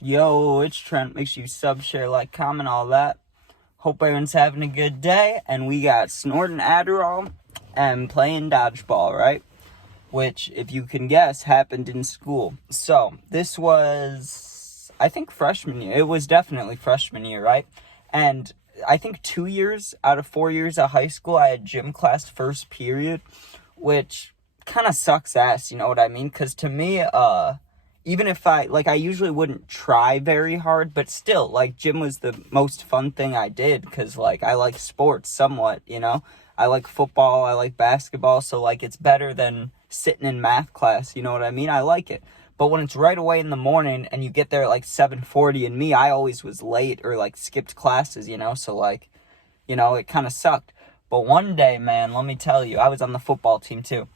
Yo, it's Trent. Make sure you sub, share, like, comment, all that. Hope everyone's having a good day. And we got Snorting Adderall and playing Dodgeball, right? Which, if you can guess, happened in school. So, this was, I think, freshman year. It was definitely freshman year, right? And I think 2 years out of 4 years of high school, I had gym class first period, which kind of sucks ass, you know what I mean? Because to me, even if I usually wouldn't try very hard, but still, gym was the most fun thing I did, because, I like sports somewhat, you know? I like football, I like basketball, so, it's better than sitting in math class, you know what I mean? I like it. But when it's right away in the morning, and you get there at, 7:40, and me, I always was late, or, skipped classes, you know? So, it kind of sucked. But one day, man, let me tell you, I was on the football team, too.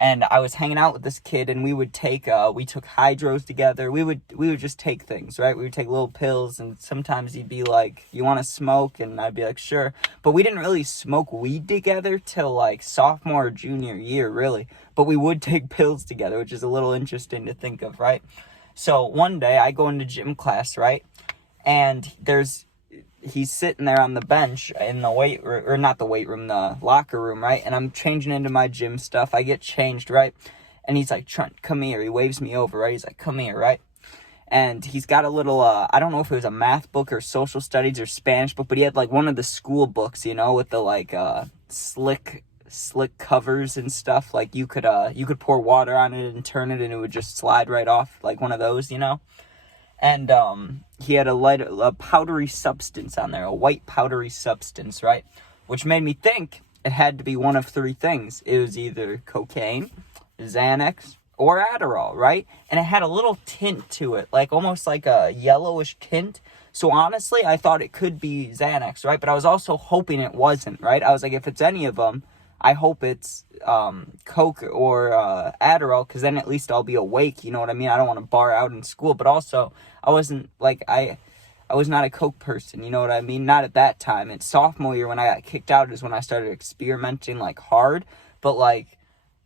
And I was hanging out with this kid, and we took hydros together. We would just take things, right? We would take little pills, and sometimes he'd be like, "You want to smoke?" And I'd be like, "Sure." But we didn't really smoke weed together till sophomore or junior year, really. But we would take pills together, which is a little interesting to think of, right? So one day I go into gym class, right? And he's sitting there on the bench in the weight room, or not the weight room, the locker room, right? And I'm changing into my gym stuff. I get changed, right? And he's like, "Trent, come here." He waves me over, right? He's like, "Come here," right? And he's got a little, I don't know if it was a math book or social studies or Spanish book, but he had one of the school books, you know, with the slick covers and stuff. You could pour water on it and turn it and it would just slide right off, one of those, you know? And he had a powdery substance on there, a white powdery substance, right? Which made me think it had to be one of three things. It was either cocaine, Xanax, or Adderall, right? And it had a little tint to it, almost like a yellowish tint. So honestly, I thought it could be Xanax, right? But I was also hoping it wasn't, right? I was like, if it's any of them, I hope it's Coke or Adderall, because then at least I'll be awake, you know what I mean? I don't want to bar out in school, but also I wasn't, I was not a Coke person, you know what I mean? Not at that time. It's sophomore year when I got kicked out is when I started experimenting, hard, but,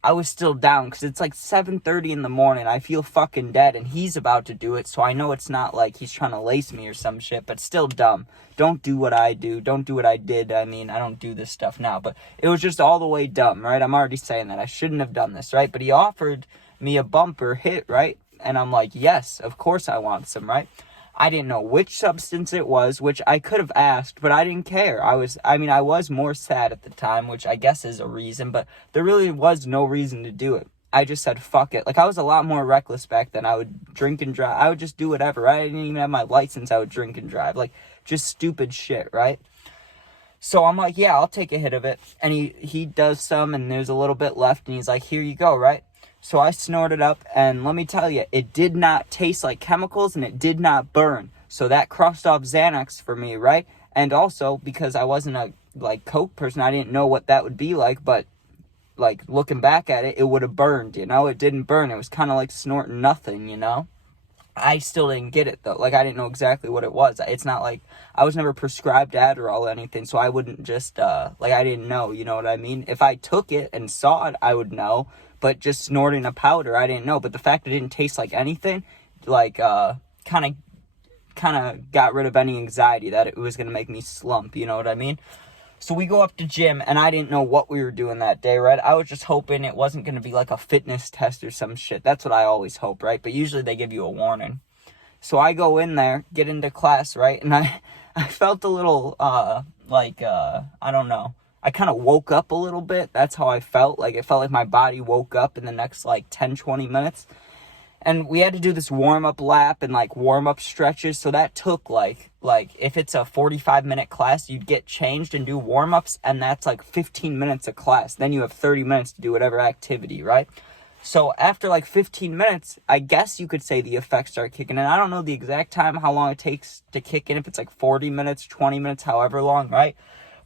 I was still down, because it's 7:30 in the morning, I feel fucking dead, and he's about to do it, so I know it's not he's trying to lace me or some shit, but still dumb. Don't do what I do, don't do what I did. I mean, I don't do this stuff now, but it was just all the way dumb, right? I'm already saying that, I shouldn't have done this, right? But he offered me a bumper hit, right? And I'm like, yes, of course I want some, right? I didn't know which substance it was, which I could have asked, but I didn't care. I was more sad at the time, which I guess is a reason, but there really was no reason to do it. I just said, fuck it. I was a lot more reckless back then. I would drink and drive. I would just do whatever, right? I didn't even have my license. I would drink and drive. Just stupid shit, right? So I'm like, yeah, I'll take a hit of it. And he does some, and there's a little bit left, and he's like, here you go, right? So I snorted up, and let me tell you, it did not taste like chemicals, and it did not burn. So that crossed off Xanax for me, right? And also, because I wasn't a, Coke person, I didn't know what that would be like, but, looking back at it, it would have burned, you know? It didn't burn. It was kind of like snorting nothing, you know? I still didn't get it, though. I didn't know exactly what it was. It's not I was never prescribed Adderall or anything, so I wouldn't just, I didn't know, you know what I mean? If I took it and saw it, I would know. But just snorting a powder, I didn't know. But the fact that it didn't taste like anything, kind of got rid of any anxiety that it was going to make me slump, you know what I mean? So we go up to gym, and I didn't know what we were doing that day, right? I was just hoping it wasn't going to be a fitness test or some shit. That's what I always hope, right? But usually they give you a warning. So I go in there, get into class, right? And I felt a little, I don't know. I kind of woke up a little bit. That's how I felt. It felt like my body woke up in the next, 10, 20 minutes. And we had to do this warm-up lap and, warm-up stretches. So that took, if it's a 45-minute class, you'd get changed and do warm-ups. And that's, 15 minutes of class. Then you have 30 minutes to do whatever activity, right? So after, 15 minutes, I guess you could say the effects start kicking in. I don't know the exact time, how long it takes to kick in. If it's, 40 minutes, 20 minutes, however long, right?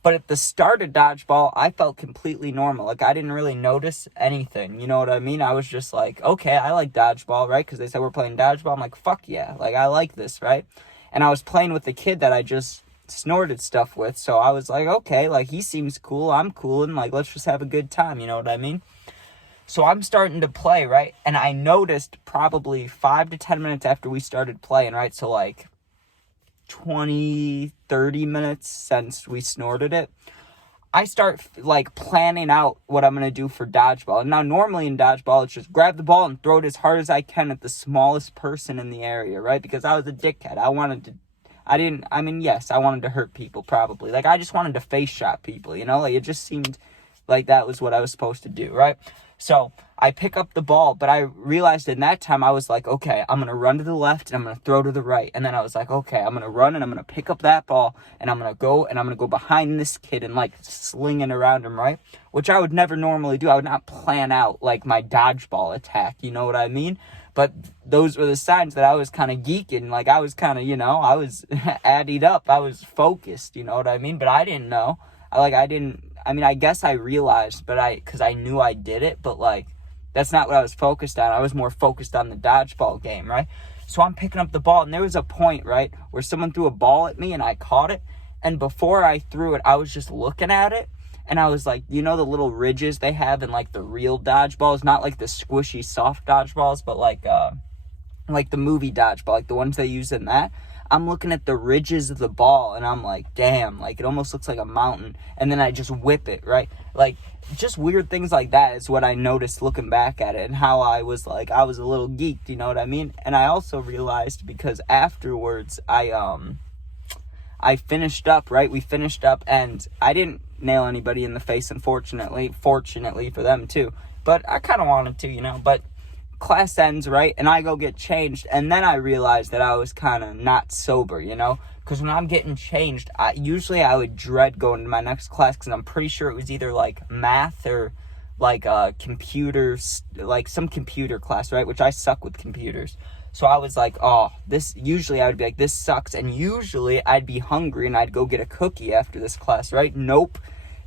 But at the start of Dodgeball, I felt completely normal. I didn't really notice anything. You know what I mean? I was just okay, I like Dodgeball, right? Because they said we're playing Dodgeball. I'm like, fuck yeah. I like this, right? And I was playing with the kid that I just snorted stuff with. So I was like, okay, he seems cool. I'm cool. And, let's just have a good time. You know what I mean? So I'm starting to play, right? And I noticed probably 5 to 10 minutes after we started playing, right? So like 20, 30 minutes since we snorted it, I start like planning out what I'm going to do for dodgeball. And now normally in dodgeball, it's just grab the ball and throw it as hard as I can at the smallest person in the area, right? Because I was a dickhead. I wanted to hurt people probably. Like I just wanted to face shot people, you know? Like it just seemed like that was what I was supposed to do, right? So I pick up the ball, but I realized in that time I was like, okay, I'm going to run to the left and I'm going to throw to the right. And then I was like, okay, I'm going to run and I'm going to pick up that ball and I'm going to go behind this kid and like sling it around him, right? Which I would never normally do. I would not plan out like my dodgeball attack, you know what I mean? But those were the signs that I was kind of geeking. Like I was kind of, you know, I was added up. I was focused, you know what I mean? But I didn't know. I guess I realized, because I knew I did it, but like, that's not what I was focused on. I was more focused on the dodgeball game, right? So I'm picking up the ball, and there was a point, right, where someone threw a ball at me, and I caught it, and before I threw it, I was just looking at it, and I was like, you know the little ridges they have in, like, the real dodgeballs? Not like the squishy, soft dodgeballs, but like the movie dodgeball, like the ones they use in that. I'm looking at the ridges of the ball, and I'm like, damn, like, it almost looks like a mountain, and then I just whip it, right? Like, just weird things like that is what I noticed looking back at it, and how I was a little geeked, you know what I mean? And I also realized, because afterwards, I finished up, right? We finished up, and I didn't nail anybody in the face, unfortunately, fortunately for them, too, but I kind of wanted to, you know, but class ends, right, and I go get changed, and then I realized that I was kind of not sober, you know, because when I'm getting changed, I would dread going to my next class, because I'm pretty sure it was either, like, math or, like, computers, like, some computer class, right, which I suck with computers, so I was like, usually I would be like, this sucks, and usually I'd be hungry, and I'd go get a cookie after this class, right? Nope,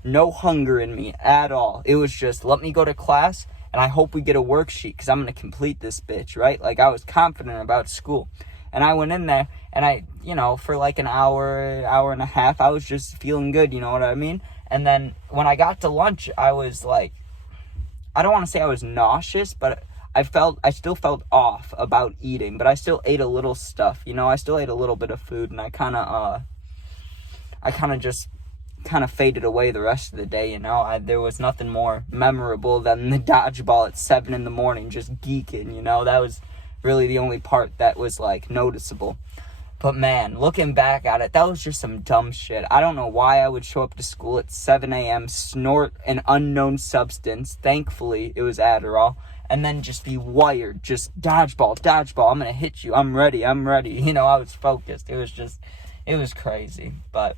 no hunger in me at all. It was just, let me go to class, and I hope we get a worksheet, because I'm going to complete this bitch, right? Like, I was confident about school. And I went in there, and I, you know, for like an hour and a half, I was just feeling good, you know what I mean? And then when I got to lunch, I was like, I don't want to say I was nauseous, but I still felt off about eating, but I still ate a little stuff, you know? I still ate a little bit of food, and I kind of faded away the rest of the day, you know. There was nothing more memorable than the dodgeball at 7 in the morning, just geeking, you know. That was really the only part that was, like, noticeable. But, man, looking back at it, that was just some dumb shit. I don't know why I would show up to school at 7 a.m., snort an unknown substance. Thankfully, it was Adderall. And then just be wired, just dodgeball, I'm going to hit you, I'm ready. You know, I was focused. It was crazy, but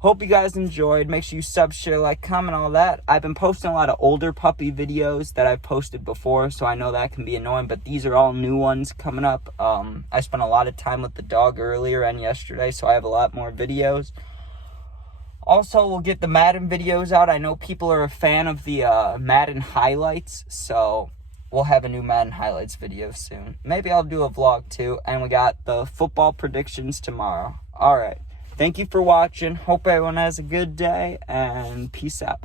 hope you guys enjoyed. Make sure you sub, share, like, comment, all that. I've been posting a lot of older puppy videos that I've posted before, so I know that can be annoying, but these are all new ones coming up. I spent a lot of time with the dog earlier and yesterday, so I have a lot more videos. Also, we'll get the Madden videos out. I know people are a fan of the Madden highlights, so we'll have a new Madden highlights video soon. Maybe I'll do a vlog too, and we got the football predictions tomorrow. All right. Thank you for watching. Hope everyone has a good day, and peace out.